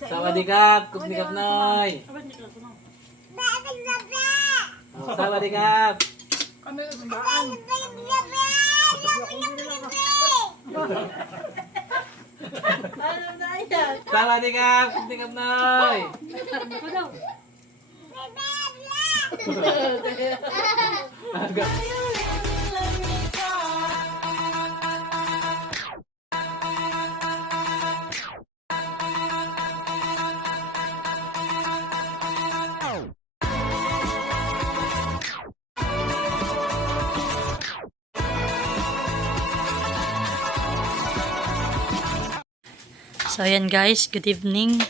Sawadikap, kusnikap noy. Sawadikap. Kami sundaan. Sawadikap, kusnikap noy. So ayan guys, good evening.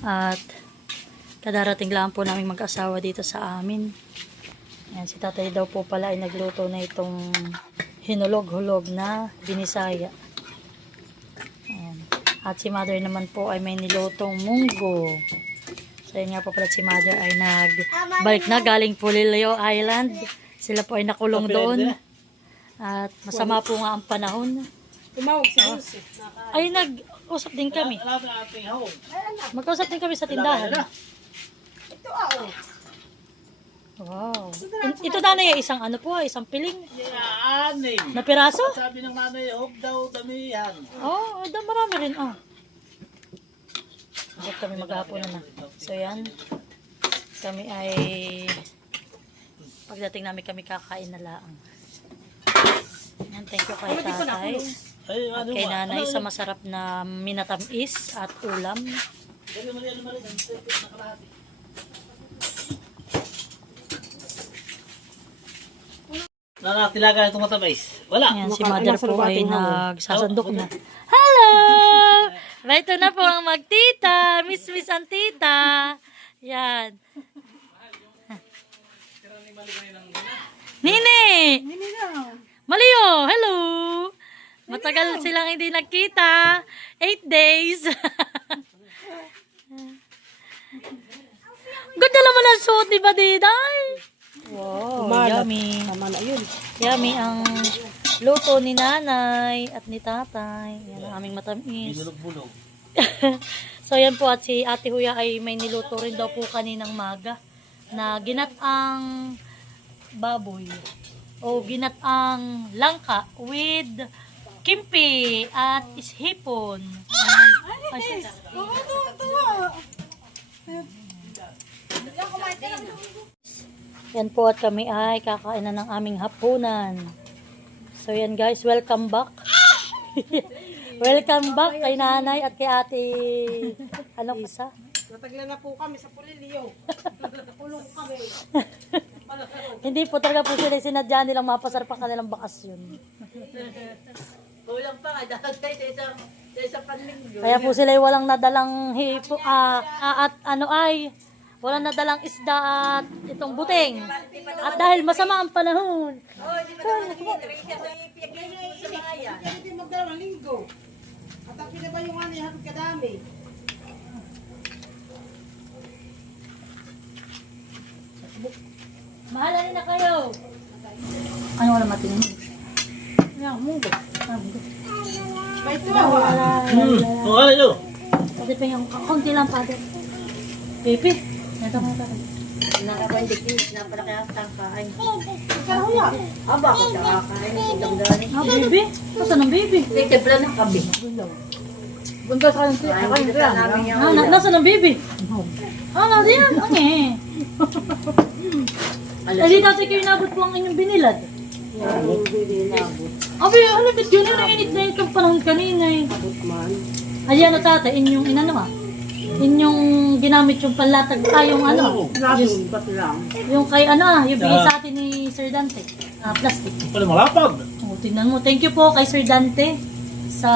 At kadarating lang po namin mag-asawa dito sa amin. Ayan, si tatay daw po pala ay nagluto na itong hinulog-hulog na binisaya. Ayan. At si mother naman po ay may nilutong munggo. So ayan nga po pala si mother ay nagbalik na galing Pulilio Island. Sila po ay nakulong doon. At masama po nga ang panahon. Tumawag si Lucy. Ay nag-usap din kami. Mag-usap din kami sa tindahan. Ito Wow. Ito nanay ay isang ano po, isang piling Anim. na piraso? Sabi ng nanay, huwag daw damihan. Oh, marami rin. Oh. Bakit kami maghapon na. So yan. Kami ay pagdating namin kami kakain na laang. Yan, thank you kay tatay. Ay, At kay nanay sa masarap na minatamis at ulam. Nakatilaga itong matabais. Wala. Yan, si mother po ay nagsasandok na. Hello! Ito na po ang magtita. Miss ang tita. Yan. Nini! Maliyo! Hello! Matagal silang hindi nagkita. 8 days. Ganda naman ang suot ni Badiday. Wow, yummy. Tama na yun. Yummy ang luto ni nanay at ni tatay. Yan ang aming matamis. Binulog-bulog. So yan po, at si Ate Huya ay may niluto rin daw po kaninang maga na ginataang baboy o ginataang langka with kimpi at ishipon. Yan po, at kami ay kakain na ng aming hapunan. So yan guys, welcome back. Welcome back kay nanay at kay ate. Ano isa? Nataglan na po kami sa Pulilio. Kulong kami. Hindi po talaga po sila sinadya nilang mapasar pa kanilang bakasyon. Kulang pa nga dahil sa isang panlinggo. Kaya po sila walang nadalang hipo, at ano ay, walang nadalang isda at itong buting. At dahil masama ang panahon. Hindi magdalawang linggo. At ang pinaba yung ano yung hatid kadami. Mahala na kayo. Ano wala matingin? Yan, mugo. May ito. Oh, ano? Pwede pa yung kakunti lang pa. Pepe. Ito mo ito. Nakabandikin na para kaya tangkain. Ikaw ya. Aba ko nakakain. Kung gani. Ah, baby? Nasaan ang baby? May tebla ng kabi. Bunda sa akin. Nasaan ang baby? Ah, nasa yan. Ang eh. Hindi tatay kayo inabot po ang inyong binilad. Abi, ano ba't yun? Ang init na itong panahon kanina eh. Ay, ano tatay, inyong inano ah. Inyong ginamit yung panlatag, yung ano. Yung kay ano ah, yung bigay sa atin ni Sir Dante. Plastic. Wala malapag. Oh, tingnan mo. Thank you po kay Sir Dante sa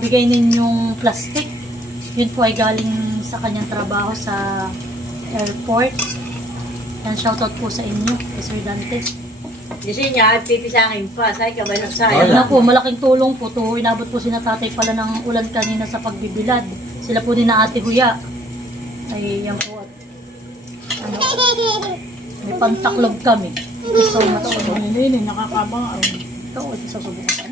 bigay ninyong plastic. Yun po ay galing sa kanyang trabaho sa airport. Yan, shoutout po sa inyo kay Sir Dante. Kasi niya, pipisangin pa. Say ka ba Ayun na po, malaking tulong po to. Inabot po sina tatay pala ng ulan kanina sa pagbibilad. Sila po din na Ate Huya. Ay, yan po. At, ano, may pantaklob kami. So, mataon. Hindi, nakakabang. Ito, ito sa subukan.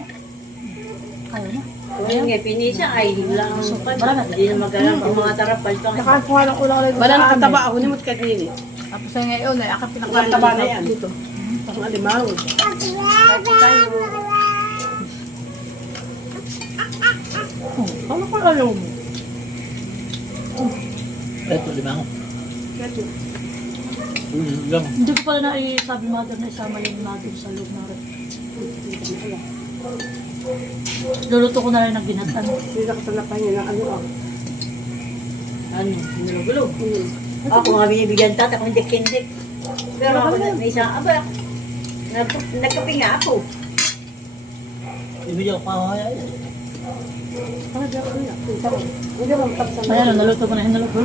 Ayaw na. Ngayon nga, pinisa ay lang ang sukat. Marami. Hindi na magalang ang mga tarapal pa. Nakakuha ng ulang ulit. Wala na kataba ako ni Mutkat nini. Tapos sa ngayon ay akap pinakataba na yan. Dito. Tapos nga limaw. Ano ko alam mo? Ito, limang. Lang. Hindi ko pala sabi mother na isama yung mother sa loob na rin. Luluto ko na rin ng ginatan. Hindi na katalapan niya ng ano ah. Ano, nilugulog. Ako nga binibigyan tata kung dik-kindik. Pero ako na may isang aba. Nagkape nga ako. Ibigyan ko pa ako. Hindi mo matapsan. Ayan, naluto ko na yung naluto.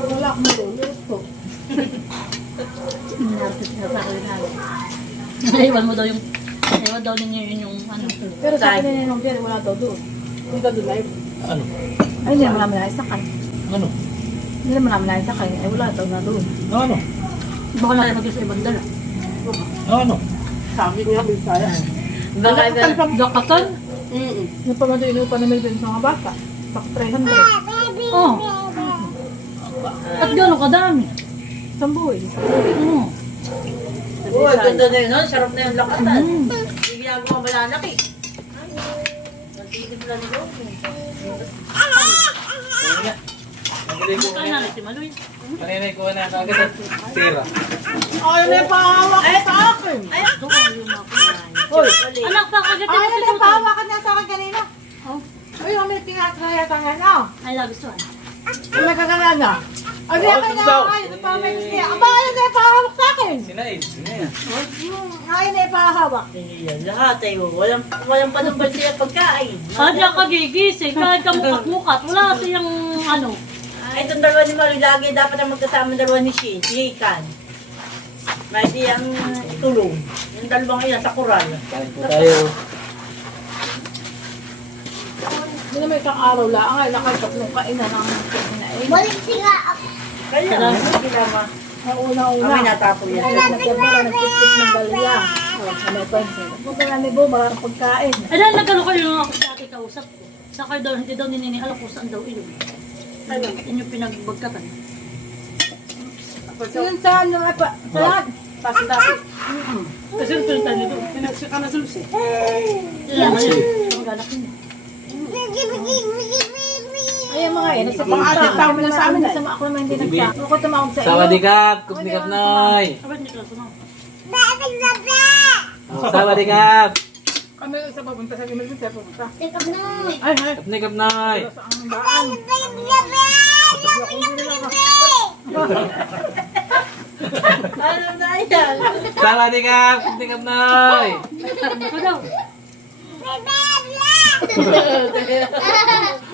Wala akong niluluto. Naiwan mo daw yung, naiwan daw ninyo yun yung ano. Pero sa akin na yung Jerry, wala daw doon. Hindi daw doon live. Ano? Ay, hindi naman namin naisakay. Ano? Hindi naman namin naisakay. Ay, wala daw na doon. Ano? Baka natin mag sa ibang dala. Ano? Sabi niya, Bisaya. Baka iba. Dakatan? Yung pamatuin pa namin doon sa mga bata. Bak 300. Oo. At gano'n kadami? Sambuhay. Oo. Oo, ganda na yun. Sarap na yung lakatan. Hindi ginagawa malalaki. Nagtitip lang nito. Kaya natin si Maloy. Maninay ko na agad at tira. Ay, may pahawak sa akin. Ay, doon yung mga kumain. Hoy. Anak, pakagatin Ay, mo si may Tuto. pahawakan niya sa akin kanina. Ay, may tinataya tangan na. Ay, nagustuhan. Ay, may kagana na. Ay, may kagana na. Ay, pa may kaya. Aba, ay, may pahawak sa akin. Sinaid, sinaid. Ay, may pahawak. Yan, lahat ay walang panumbal siya pagkain. Ah, di ka gigising. Kahit ka mukat-mukat. Wala siyang ano. Ay, itong dalawa ni Malu, lagi dapat ang magkasama dalawa ni Shin, si Hikan. May di ang tulong. Yung dalawang ilan sa kural. Kain po tayo. Hindi na may isang araw lang. Ay, nakatatlong kainan ang kinain. Kaya, kinama. Ang una-una. Kami natapon yan. Nagkabara, nagtitip ng balya. May pansin. Huwag ka namin bo, maraming pagkain. Ay, dahil nagkalukoy lang ako sa ate kausap ko. Sakay daw, hindi daw ninini alam kung saan daw ilong. Sabi, inyo pinagbagkatan. Yun sa ano nga pa, sa lahat. Pasok dati. Kasi yung pinuntan nito. Pinagsika na sulsi. Yan, ang ganak niya. Ay, mga yan. Sa mga ating tao mo lang sa amin. Sa ako naman hindi nagsa. Ako tumawag sa iyo. Sawadikap, kupnikap noy. Abad niyo klase mo. Sawadikap, Kami sa papunta sa Gimel, sa papunta. Ay, ay. kupnikap noy. Sa ang daan. Ano na yan? Sawadikap, kupnikap noy. Ito daw.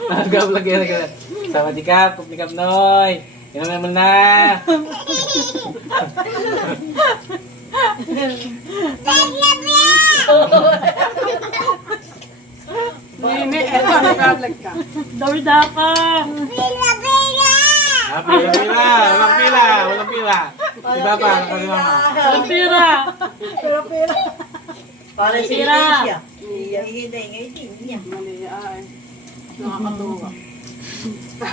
Agam lagi na ka. Sawadikap, kupnikap noy. Inom naman na. Mimi, eto, nag-vlog ka. Dawida ka. Ah, pila, pila. Walang pila, walang pila. Iba pa, kasi mama. Ang pira. Pero, Para si Sira. Alicia. Iyahinay ngayon din niya. mali, ay. Nakakatuwa.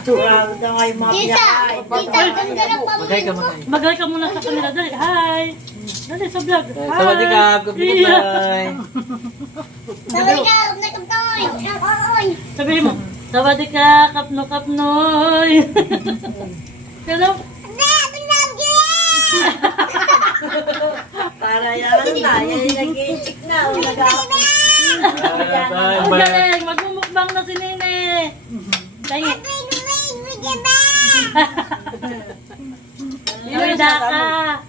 Grabe na nga yung mga pinakain. Magay ka muna. Magay ka muna sa kanila. Dali, hi. Dali, sa vlog. Hi. Sawadikap, kupnikap noy. Sabihin mo, Sawadee ka, kapno-kapnoy. Hello? Para yan na. Yan yung nag-iisik na. O nag-aapos. Ang galing, magmumukbang na si Nene. Tingin. Dawida ka.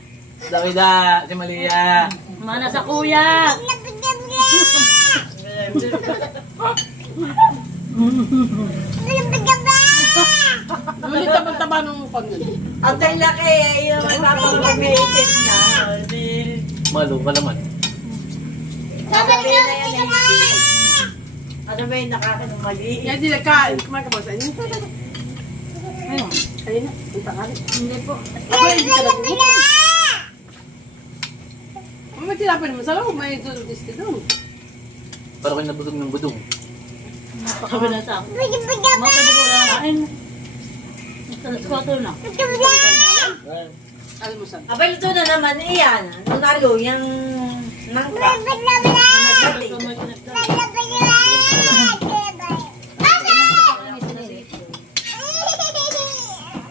Dawida, si Malia. Mana sa kuya. Ulit taba nung kondol. Ang laki, yung magpapag-iisip na. Malu ka naman. Sasabihin na yan. Ano ba yung nakakalang maliit? Yan, di nagkain. Kumain ka ba sa inyo? Ayun. Ayun na. Punta ka rin. Hindi po. Ako, hindi ka nagbubuko. May tinapin naman sa loob. May dulce doon. Parang kayo nabudong ng budong. Napakabi na sa ako. Makabi ko lang kain. Alas 4 na. Almusal. Abay, ito na naman, iyan. Nunalo, yung mangka.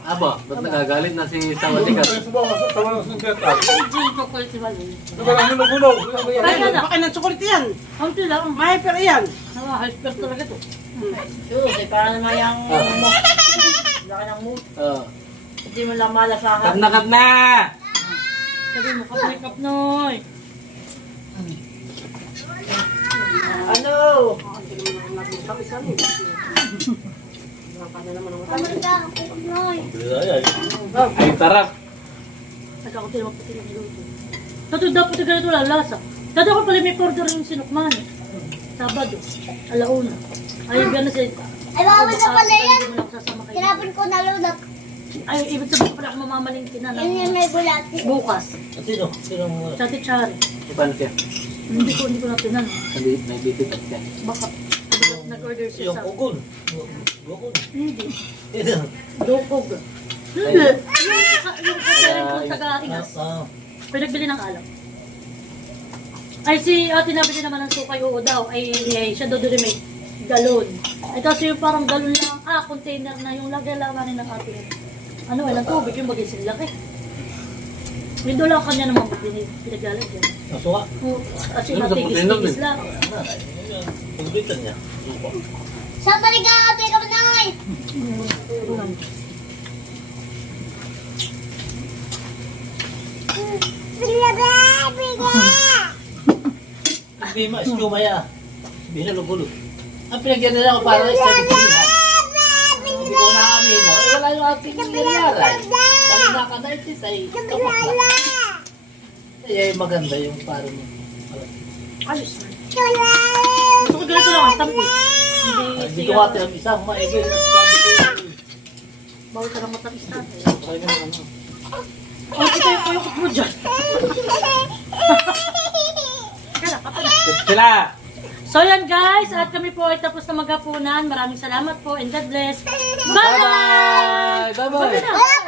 Aba, ba't nagagalit na si Sawadikas? Kaya na. Baka ng chocolate yan. Kaunti lang. Hyper yan. Hyper talaga to. Sus, para naman yung laki ng mood. Hindi mo lang malasahan. Kat na! Sabi mo, kapay-kap noy. Ano? Ay, tarap. Nagka ako tinawag pati ng luto. Tato dapat na ganito lang lasa. Tato ko pala may order yung sinukman eh. Sabado, alauna. Ayaw gana siya. Ay, bawal na pala yan. Hindi mo lang sasama kayo. Tinapon ko na lunak. Ay, ibig sabihin ko pala ako mamamalingkin na Yun yung may bulati. bukas. Sino? Sino mo? Sa Tichari. Paano siya? Hindi ko na tinan. May bitit siya. Baka nag-order siya Yung sa... ugon. Ugon. Hindi. Ito. Dokog. Hindi. Yung kailan ko taga-ingas. Pinagbili ng alak. Ay, si ate nabili naman ng sukay oo daw. Ay, siya daw doon may galon. Ay, kasi yung parang galon lang. Container na yung lagay-laganin ng ate. Ano, walang tubig yung bagay sila eh. Yung doon lang kanya naman pinaglalagyan. Nasuka. Kasi Ano sa matigis-tigis lang. Pagbitan niya. Saan balik ka, ate ka manoy? Hindi ma, eskumaya. Binalugulo. Ang pinagyan nila ako para sa pagbihan. Hindi ko nakaamin. Wala yung ating nangyari. Pag nakanaipit ay kapag na. Ay, maganda yung parang Ayos na. Gusto ko ganito lang, tampis. hindi ko ate ang isang maigil. Sabi ko, Bawal ka lang matamis natin. kaya nga ano. Oh, kita yung kuyukot mo dyan. Kaya, kapag. Sila! So yan guys, at kami po ay tapos na maghapunan. Maraming salamat po and God bless. Bye-bye! Bye-bye! Bye-bye! Bye-bye na.